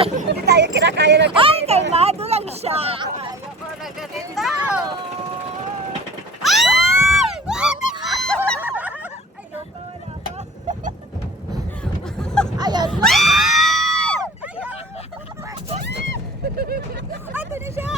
Hindi tayo kinakaya ng Ay, kay Mado lang siya. Ayoko na ganito. Ay! Ayan. Ito na siya!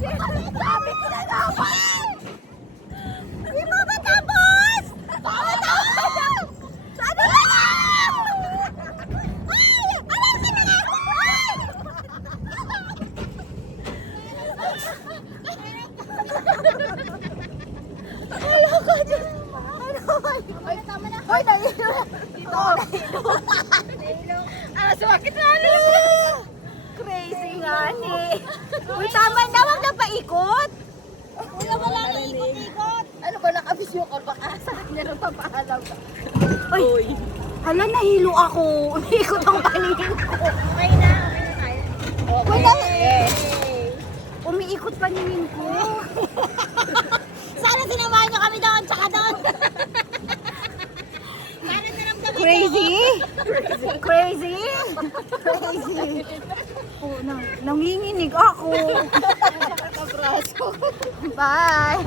Parang sabi ko na dapat! Hindi mo matapos! Matapos! Sabi ko na! Ay! Alam ko na nga! Ayoko dyan! Ay, tama na! Hoy, nahilo! Dito! Nahilo! Ah, sumakit na! Crazy nga ni. Uy, tama na, wag na paikot. Kuya, wala na ikot-ikot! Ano ba, nakabisyo ka? Baka sakit niya nung papaalam ka. Uy, hala, nahilo ako. Umiikot ang paningin ko. Okay na tayo. Wala. Okay. Umiikot paningin ko. Sana sinamahan niyo kami doon, tsaka doon. Sana naramdaman Crazy? Crazy? Crazy. Oh, nanginginig ako. Kabraso. Bye.